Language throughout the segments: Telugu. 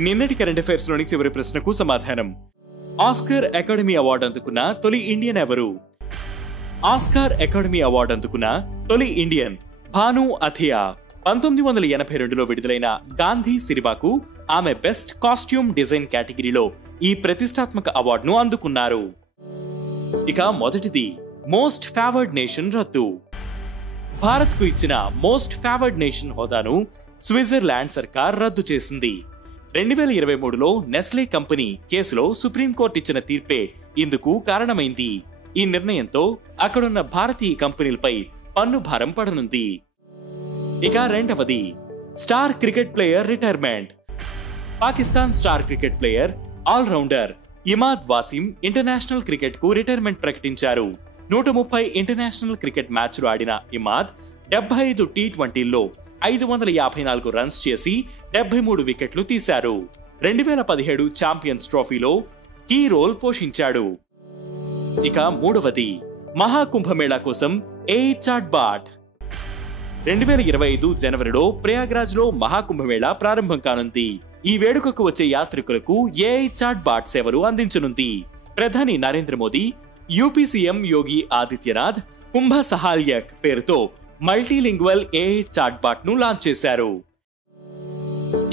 నిన్నటి కరెంట్ అఫైర్స్ లోని చివరి ప్రశ్నకు సమాధానం. ఆస్కార్ అకాడమీ అవార్డు అందుకున్న తొలి ఇండియన్ ఎవరు? ఆస్కార్ అకాడమీ అవార్డు అందుకున్న తొలి ఇండియన్ భాను అథియా. 1982లో విడుదలైన గాంధీ సినిమాకు ఆమె బెస్ట్ కాస్ట్యూమ్ డిజైన్ కేటగిరీలో ఈ ప్రతిష్టాత్మక అవార్డును అందుకున్నారు. ఇక మొదటిది, మోస్ట్ ఫేవర్డ్ నేషన్ రద్దు. భారత్ కు ఇచ్చిన మోస్ట్ ఫేవర్డ్ నేషన్ హోదాను స్విట్జర్లాండ్ సర్కార్ రద్దు చేసింది. 2023లో నెస్లే కంపెనీ కేసులో సుప్రీంకోర్టు ఇచ్చిన తీర్పే ఇందుకు కారణమైంది. ఈ నిర్ణయంతో అక్కడున్న భారతీయ కంపెనీలపై పన్ను భారం పడనుంది. ఇక రెండవది, star cricket player retirement. Pakistan star cricket player allrounder Imad Wasim international cricket కు రిటైర్మెంట్ ప్రకటించారు. 130 ఇంటర్నేషనల్ క్రికెట్ మ్యాచ్లు ఆడిన ఇమాద్ 75 టీ20ల్లో 554 రన్స్ చేసి 73 వికెట్లు తీశారు. 2017 ఛాంపియన్స్ ట్రోఫీలో కీ రోల్ పోషించాడు. ఇక మూడవది, మహాకుంభమేళా కోసం ఏఐ చాట్బాట్. 2025 జనవరిలో ప్రయాగ్రాజ్ లో మహాకుంభమేళా ప్రారంభం కానుంది. ఈ వేడుకకు వచ్చే యాత్రికులకు ఏఐ చాట్బాట్ సేవలు అందించనుంది. ప్రధాని నరేంద్ర మోదీ, యూపీ సీఎం యోగి ఆదిత్యనాథ్ కుంభ సహాల్యక్ పేరుతో మల్టీలింగ్వల్ ఏఐ చాట్బాట్ ను లాంచ్ చేశారు.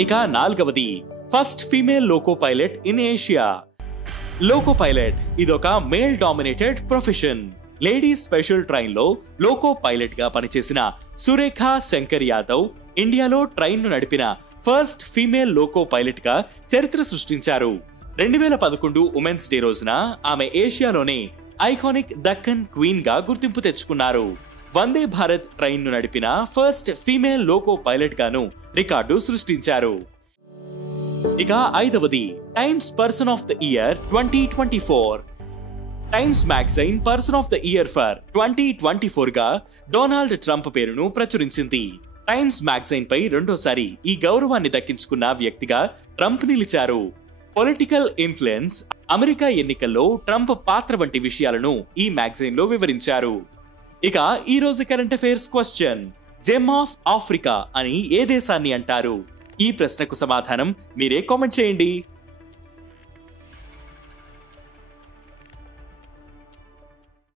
ఇక నాలుగవది, first female loco pilot in Asia. Loco pilot ఇదొక male dominated profession. Ladies special train లో లోకో పైలట్ గా పనిచేసిన సురేఖ శంకర్ యాదవ్ ఇండియాలో ట్రైన్ ను నడిపిన ఫస్ట్ ఫీమేల్ లోకో పైలట్ గా చరిత్ర సృష్టించారు. 2011 ఉమెన్స్ డే రోజున ఆమె ఏషియాలోనే ఐకానిక్ దక్కన్ క్వీన్ గా గుర్తింపు తెచ్చుకున్నారు. వందే భారత్ ట్రైన్ ను నడిపిన ఫస్ట్ ఫీమేల్ లోకో పైలట్ గాను రికార్డు సృష్టించారు. ఇక ఐదవది, times person of the year 2024. Times magazine person of the year for 2024 గా డొనాల్డ్ ట్రంప్ పేరును ప్రచురించింది. టైమ్స్ మ్యాగజైన్ పై రెండోసారి ఈ గౌరవాన్ని దక్కించుకున్న వ్యక్తిగా ట్రంప్ నిలిచారు. పొలిటికల్ ఇన్ఫ్లుయెన్స్, అమెరికా ఎన్నికల్లో ట్రంప్ పాత్ర వంటి విషయాలను ఈ మ్యాగజైన్ లో వివరించారు. ఇక ఈ రోజు current affairs question, gem of Africa అని ఏ దేశాన్ని అంటారు? ఈ ప్రశ్నకు సమాధానం మీరే కామెంట్ చేయండి.